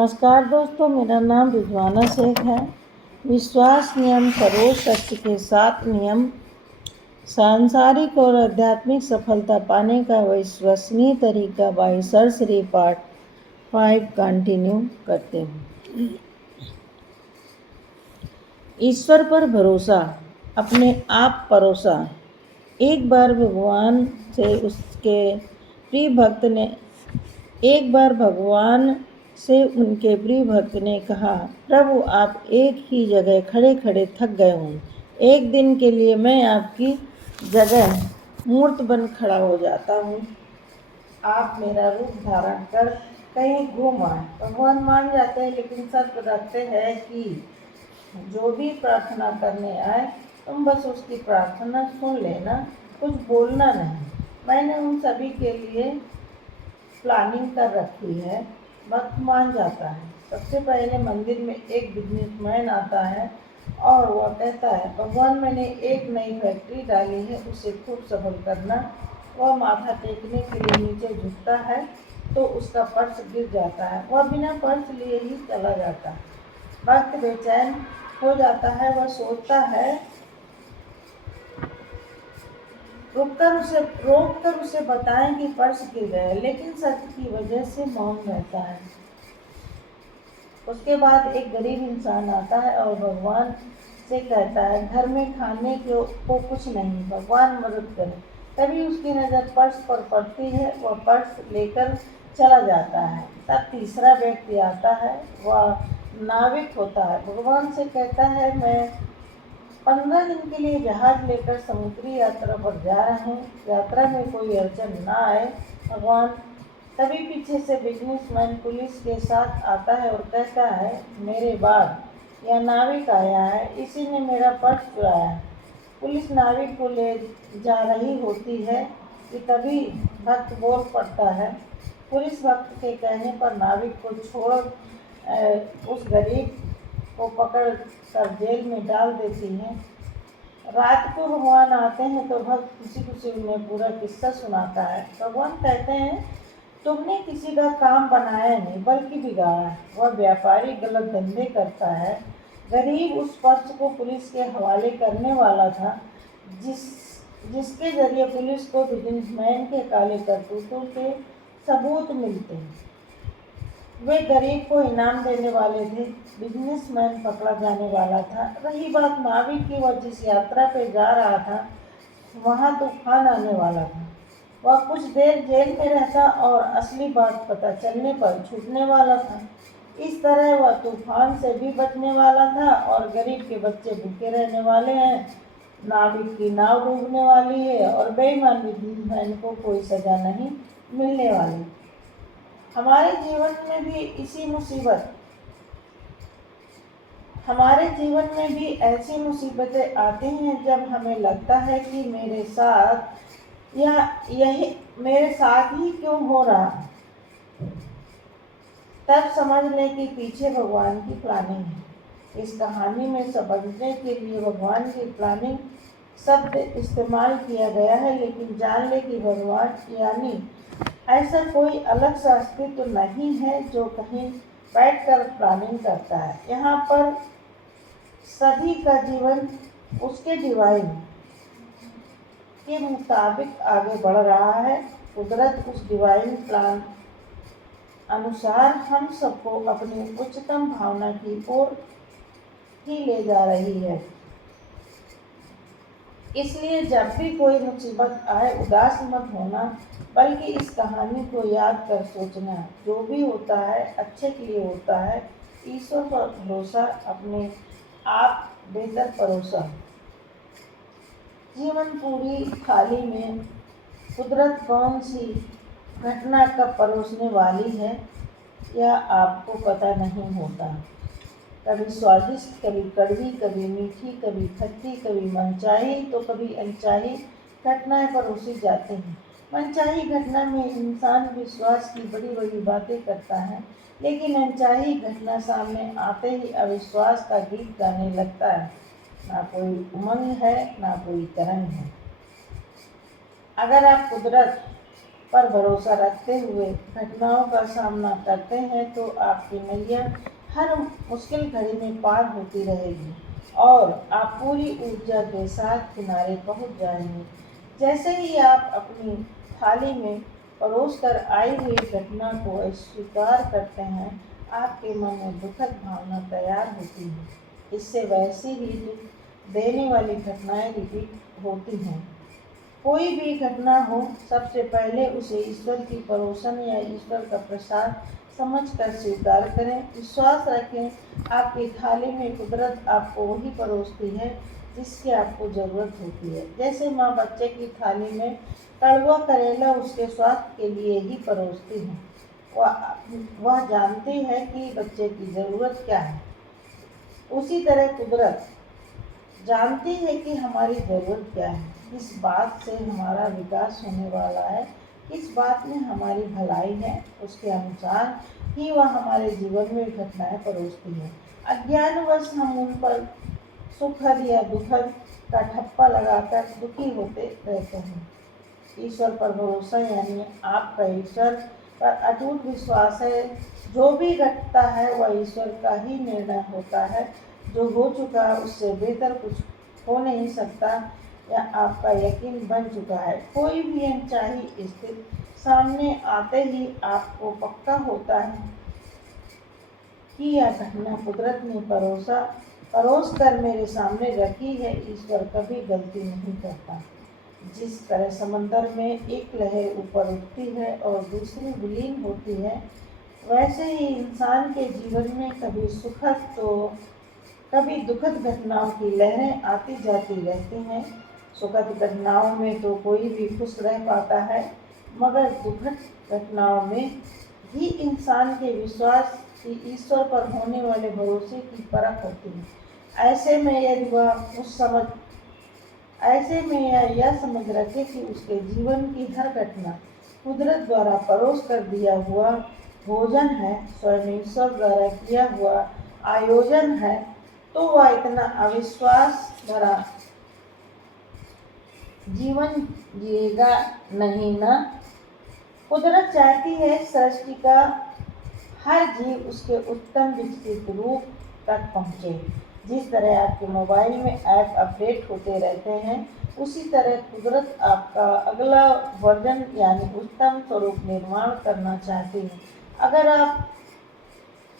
नमस्कार दोस्तों, मेरा नाम रिजवाना शेख है। विश्वास, नियम, करो सत्य के 7 नियम सांसारिक और आध्यात्मिक सफलता पाने का विश्वसनीय तरीका by sir Shri part 5 continue करते हैं। ईश्वर पर भरोसा, अपने आप परोसा। एक बार भगवान से उनके प्रिय भक्त ने कहा, प्रभु आप एक ही जगह खड़े खड़े थक गए हूँ। एक दिन के लिए मैं आपकी जगह मूर्त बन खड़ा हो जाता हूँ। आप मेरा रूप धारण कर कहीं घूम आए। भगवान मान जाते हैं, लेकिन शर्त रखते हैं कि जो भी प्रार्थना करने आए तुम बस उसकी प्रार्थना सुन लेना, कुछ बोलना नहीं। मैंने उन सभी के लिए प्लानिंग कर रखी है। वक्त मान जाता है। सबसे पहले मंदिर में एक बिजनेसमैन आता है और वह कहता है, भगवान मैंने एक नई फैक्ट्री डाली है, उसे खूब सफल करना। वह माथा टेकने के लिए नीचे झुकता है तो उसका पर्स गिर जाता है। वह बिना पर्स लिए ही चला जाता है। वक्त बेचैन हो जाता है। वह सोचता है, रोक कर उसे बताएं कि पर्स गिर गया, लेकिन सत्य की वजह से मौन रहता है। उसके बाद एक गरीब इंसान आता है और भगवान से कहता है, घर में खाने को कुछ नहीं, भगवान मदद करें। तभी उसकी नज़र पर्स पर पड़ती है। वह पर्स लेकर चला जाता है। तब तीसरा व्यक्ति आता है। वह नाविक होता है। भगवान से कहता है, मैं 15 दिन के लिए जहाज लेकर समुद्री यात्रा पर जा रहा हूँ, यात्रा में कोई अड़चन ना आए भगवान। तभी पीछे से बिजनेसमैन पुलिस के साथ आता है और कहता है, मेरे बाद यह नाविक आया है, इसी ने मेरा पर्स चुराया है। पुलिस नाविक को ले जा रही होती है कि तभी भक्त बोल पड़ता है। पुलिस भक्त के कहने पर नाविक को छोड़ उस गरीब को पकड़ कर जेल में डाल देती है। रात को भगवान आते हैं तो भक्त खुशी खुशी उन्हें पूरा किस्सा सुनाता है। भगवान कहते हैं, तुमने किसी का काम बनाया नहीं बल्कि बिगाड़ा। वह व्यापारी गलत धंधे करता है। गरीब उस पर्स को पुलिस के हवाले करने वाला था, जिसके जरिए पुलिस को बिजनेसमैन के काले करतूतों के सबूत मिलते हैं। वे गरीब को इनाम देने वाले थे, बिजनेसमैन पकड़ा जाने वाला था। रही बात नाविक की, वह जिस यात्रा पे जा रहा था वहाँ तूफान आने वाला था। वह कुछ देर जेल में रहता और असली बात पता चलने पर छूटने वाला था। इस तरह वह तूफान से भी बचने वाला था और गरीब के बच्चे भूखे रहने वाले हैं। नाविक की नाव डूबने वाली है और बेईमान बिजनेसमैन को कोई सजा नहीं मिलने वाली। हमारे जीवन में भी ऐसी मुसीबतें आती हैं जब हमें लगता है कि मेरे साथ ही क्यों हो रहा। तब समझ लें कि पीछे भगवान की प्लानिंग है। इस कहानी में समझने के लिए भगवान की प्लानिंग शब्द इस्तेमाल किया गया है, लेकिन जान ले कि भगवान यानी ऐसा कोई अलग सा अस्तित्व नहीं है जो कहीं बैठकर प्लानिंग करता है। यहाँ पर सभी का जीवन उसके डिवाइन के मुताबिक आगे बढ़ रहा है। कुदरत उस डिवाइन प्लान अनुसार हम सबको अपनी उच्चतम भावना की ओर ही ले जा रही है। इसलिए जब भी कोई मुसीबत आए उदास मत होना, बल्कि इस कहानी को याद कर सोचना, जो भी होता है अच्छे के लिए होता है। ईश्वर पर भरोसा, अपने आप बेहतर परोसा। जीवन पूरी थाली में कुदरत कौन सी घटना कब परोसने वाली है, यह आपको पता नहीं होता। कभी स्वादिष्ट, कभी कड़वी, कभी मीठी, कभी खट्टी, कभी मनचाही तो कभी अनचाही घटनाएं परोसी जाती हैं। मनचाही घटना में इंसान विश्वास की बड़ी बड़ी बातें करता है, लेकिन अनचाही घटना सामने आते ही अविश्वास का गीत गाने लगता है। ना कोई उमंग है, ना कोई तरंग है। अगर आप कुदरत पर भरोसा रखते हुए घटनाओं का सामना करते हैं तो आपकी नैया हर मुश्किल घड़ी में पार होती रहेगी और आप पूरी ऊर्जा के साथ किनारे पहुंच जाएंगे। जैसे ही आप अपनी थाली में परोस कर आई हुई घटना को अस्वीकार करते हैं, आपके मन में दुखद भावना तैयार होती है। इससे वैसी ही दुख देने वाली घटनाएं रिपीट होती हैं। कोई भी घटना हो, सबसे पहले उसे ईश्वर की परोसन या ईश्वर का प्रसाद समझकर स्वीकार करें। विश्वास रखें, आपकी थाली में कुदरत आपको वही परोसती है जिसकी आपको ज़रूरत होती है। जैसे माँ बच्चे की थाली में कड़वा करेला उसके स्वास्थ्य के लिए ही परोसती है। वह जानती है कि बच्चे की ज़रूरत क्या है। उसी तरह कुदरत जानती है कि हमारी ज़रूरत क्या है, किस बात से हमारा विकास होने वाला है, किस बात में हमारी भलाई है। उसके अनुसार ही वह हमारे जीवन में घटनाएं परोसती है। अज्ञानवश हम उन पर सुखद या दुखद का ठप्पा लगाकर दुखी होते रहते हैं। ईश्वर पर भरोसा यानी आपका ईश्वर पर अटूट विश्वास है। जो भी घटता है वह ईश्वर का ही निर्णय होता है। जो हो चुका है उससे बेहतर कुछ हो नहीं सकता या आपका यकीन बन चुका है। कोई भी अनचाही स्थिति सामने आते ही आपको पक्का होता है कि यह घटना कुदरत ने परोस कर मेरे सामने रखी है। ईश्वर कभी गलती नहीं करता। जिस तरह समंदर में एक लहर ऊपर उठती है और दूसरी विलीन होती है, वैसे ही इंसान के जीवन में कभी सुखद तो कभी दुखद घटनाओं की लहरें आती जाती रहती हैं। सुखद घटनाओं में तो कोई भी खुश रह पाता है, मगर दुखद घटनाओं में ही इंसान के विश्वास की ईश्वर पर होने वाले भरोसे की परख होती है। ऐसे में यह समझ रखे कि उसके जीवन की हर घटना कुदरत द्वारा परोस कर दिया हुआ भोजन है, स्वयं ईश्वर द्वारा किया हुआ आयोजन है, तो वह इतना अविश्वास भरा जीवन जिएगा नहीं ना। कुदरत चाहती है सृष्टि का हर जीव उसके उत्तम विकसित रूप तक पहुँचे। जिस तरह आपके मोबाइल में ऐप अपडेट होते रहते हैं, उसी तरह कुदरत आपका अगला वर्जन यानी उत्तम स्वरूप निर्माण करना चाहती है। अगर आप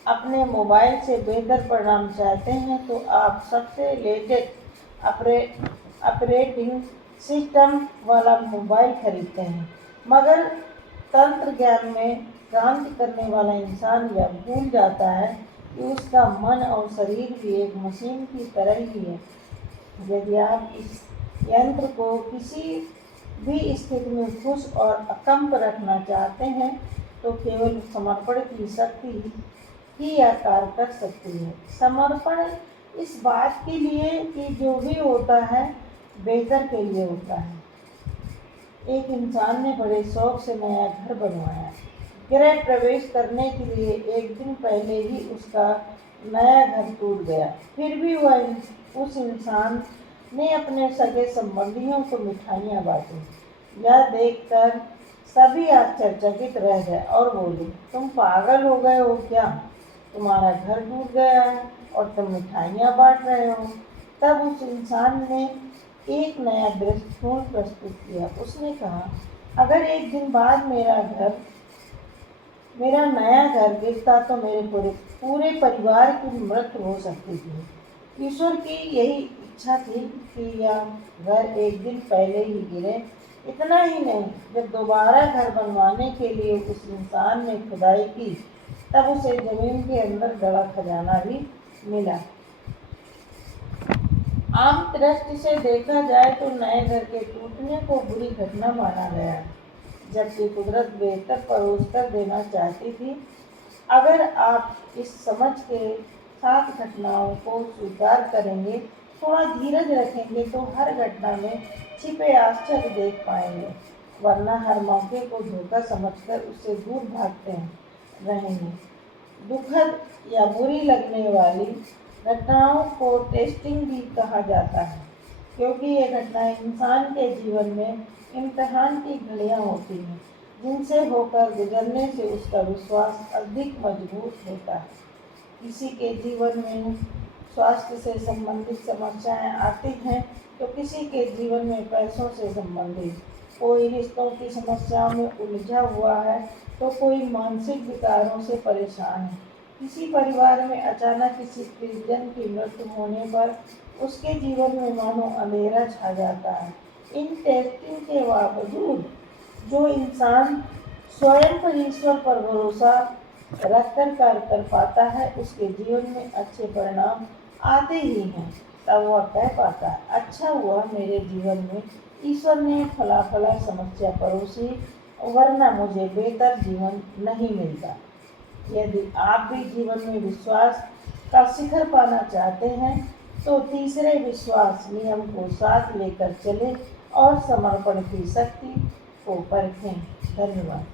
अपने मोबाइल से बेहतर परिणाम चाहते हैं तो आप सबसे लेटेस्ट ऑपरेटिंग सिस्टम वाला मोबाइल खरीदते हैं, मगर तंत्र ज्ञान में क्रांति करने वाला इंसान यह भूल जाता है कि उसका मन और शरीर भी एक मशीन की तरह ही है। यदि आप इस यंत्र को किसी भी स्थिति में खुश और अकंप रखना चाहते हैं तो केवल समर्पण की शक्ति ही यह कार्य कर सकती है। समर्पण इस बात के लिए कि जो भी होता है बेहतर के लिए होता है। एक इंसान ने बड़े शौक से नया घर बनवाया। गृह प्रवेश करने के लिए एक दिन पहले ही उसका नया घर टूट गया। फिर भी उस इंसान ने अपने सगे संबंधियों को मिठाइयाँ बांटी। यह देखकर सभी आश्चर्यचकित रह गए और बोले, तुम पागल हो गए हो क्या? तुम्हारा घर टूट गया है और तुम मिठाइयाँ बांट रहे हो। तब उस इंसान ने एक नया दृष्टिकोण प्रस्तुत किया। उसने कहा, अगर एक दिन बाद मेरा नया घर गिरता तो मेरे पूरे परिवार की मृत्यु हो सकती थी। ईश्वर की यही इच्छा थी कि यह घर एक दिन पहले ही गिरे। इतना ही नहीं, जब दोबारा घर बनवाने के लिए उस इंसान ने खुदाई की, तब उसे जमीन के अंदर गड़ा खजाना भी मिला। आम दृष्टि से देखा जाए तो नए घर के टूटने को बुरी घटना माना गया, जबकि कुदरत बेहतर परोस कर देना चाहती थी। अगर आप इस समझ के साथ घटनाओं को स्वीकार करेंगे, थोड़ा धीरज रखेंगे तो हर घटना में छिपे आश्चर्य देख पाएंगे, वरना हर मौके को धोखा समझकर उससे दूर भागते रहेंगे। दुखद या बुरी लगने वाली घटनाओं को टेस्टिंग भी कहा जाता है, क्योंकि ये घटनाएं इंसान के जीवन में इम्तिहान की घड़ियां होती हैं। जिनसे होकर गुजरने से उसका विश्वास अधिक मजबूत होता है। किसी के जीवन में स्वास्थ्य से संबंधित समस्याएं आती हैं तो किसी के जीवन में पैसों से संबंधित, कोई रिश्तों की समस्याओं में उलझा हुआ है तो कोई मानसिक विकारों से परेशान है। किसी परिवार में अचानक किसी प्रियजन की मृत्यु होने पर उसके जीवन में मानो अंधेरा छा जाता है। इन टेस्टिंग के बावजूद जो इंसान स्वयं पर ईश्वर पर भरोसा रखकर कार्य कर पाता है उसके जीवन में अच्छे परिणाम आते ही हैं। तब वह कह पाता है, अच्छा हुआ मेरे जीवन में ईश्वर ने फला फला समस्या परोसी, वरना मुझे बेहतर जीवन नहीं मिलता। यदि आप भी जीवन में विश्वास का शिखर पाना चाहते हैं तो तीसरे विश्वास नियम को साथ लेकर चलें और समर्पण की शक्ति को परखें। धन्यवाद।